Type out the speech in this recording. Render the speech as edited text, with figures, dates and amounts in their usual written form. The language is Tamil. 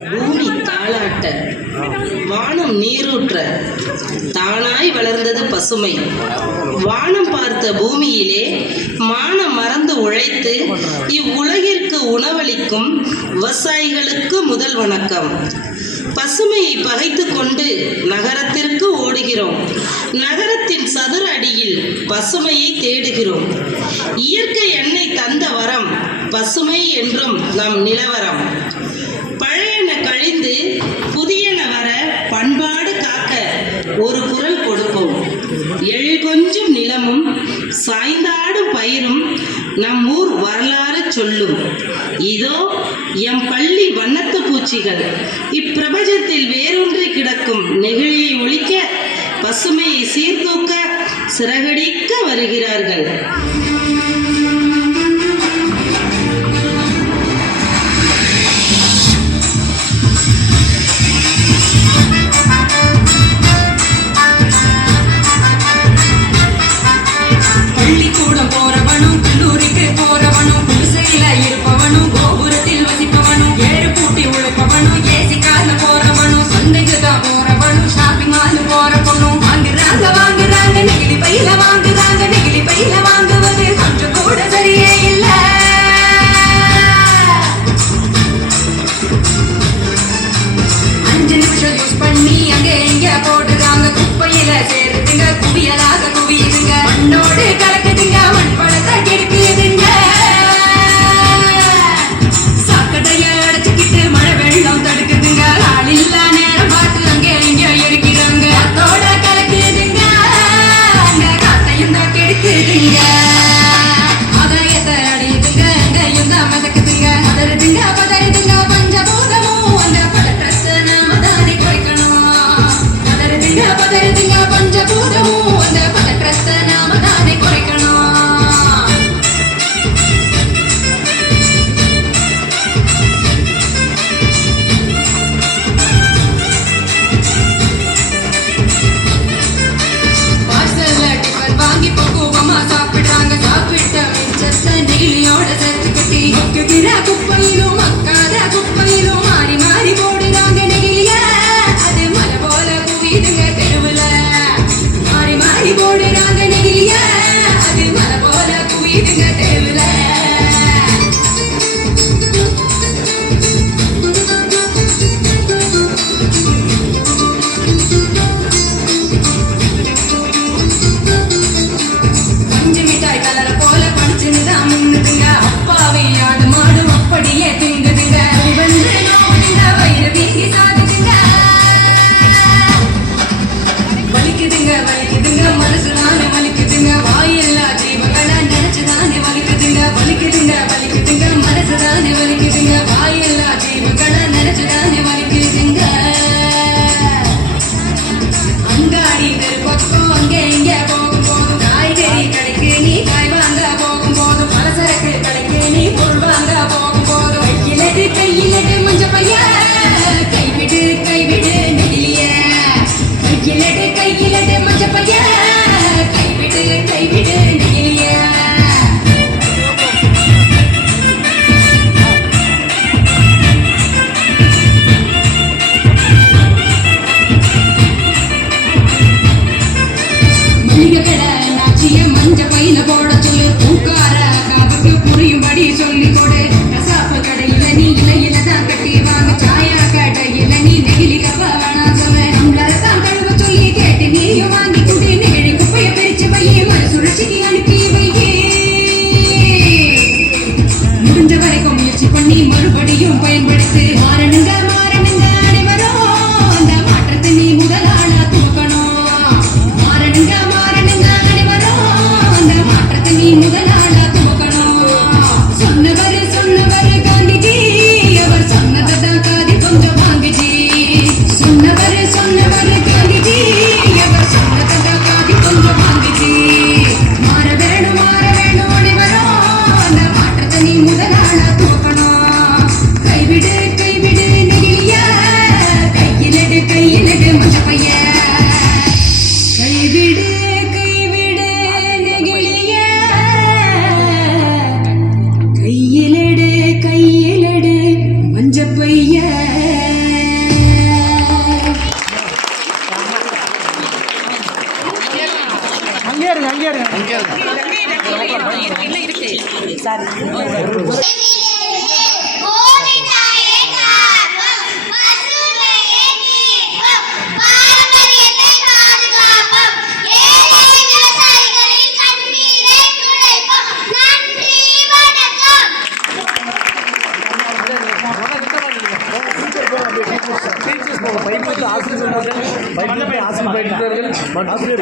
பூமி தாளாட்ட, வானம் நீரூற்ற, தானாய் வளர்ந்தது பசுமை. வானம் பார்த்த பூமியிலே மானம் மறந்து உழைத்து இவ்வுலகிற்கு உணவளிக்கும் விவசாயிகளுக்கு முதல் வணக்கம். பசுமையை பகைத்து கொண்டு நகரத்திற்கு ஓடுகிறோம். நகரத்தின் சதுர அடியில் பசுமையை தேடுகிறோம். இயற்கை எண்ணை தந்த வரம் பசுமை என்றும் நம் நிலவரம். பழையன கழிந்து புதியன வர பண்பாடு காக்க ஒரு குரல் கொடுப்போம். எழில் கொஞ்சும் நிலமும் சாய்ந்தாடும் பயிரும் நம் ஊர் வரலாறு சொல்லும். இதோ எம் பள்ளி வண்ணத்து பூச்சிகள் இப்பிரபஞ்சத்தில் வேரூன்றி கிடக்கும் நெகிழியை ஒழிக்க, பசுமையை சீர்தூக்க, சிறகடிக்க வருகிறார்கள். பள்ளிக்கூடம் போறவனும், கல்லூரிக்கு போறவனும், குடிசையில இருப்பவனும், கோபுரத்தில் வசிப்பவனும், ஏறு பூட்டி உழைப்பவனும், ஏசி கார்ல போறவனும், சந்தைக்கு தான் போறவனும், ஷாப்பிங் மால் போறவனும், வாங்குறாங்க நெகிழி பையில வாங்குறாங்க. நெகிழி பையில வாங்குவது கொஞ்சம் கூட ஆசிரியர்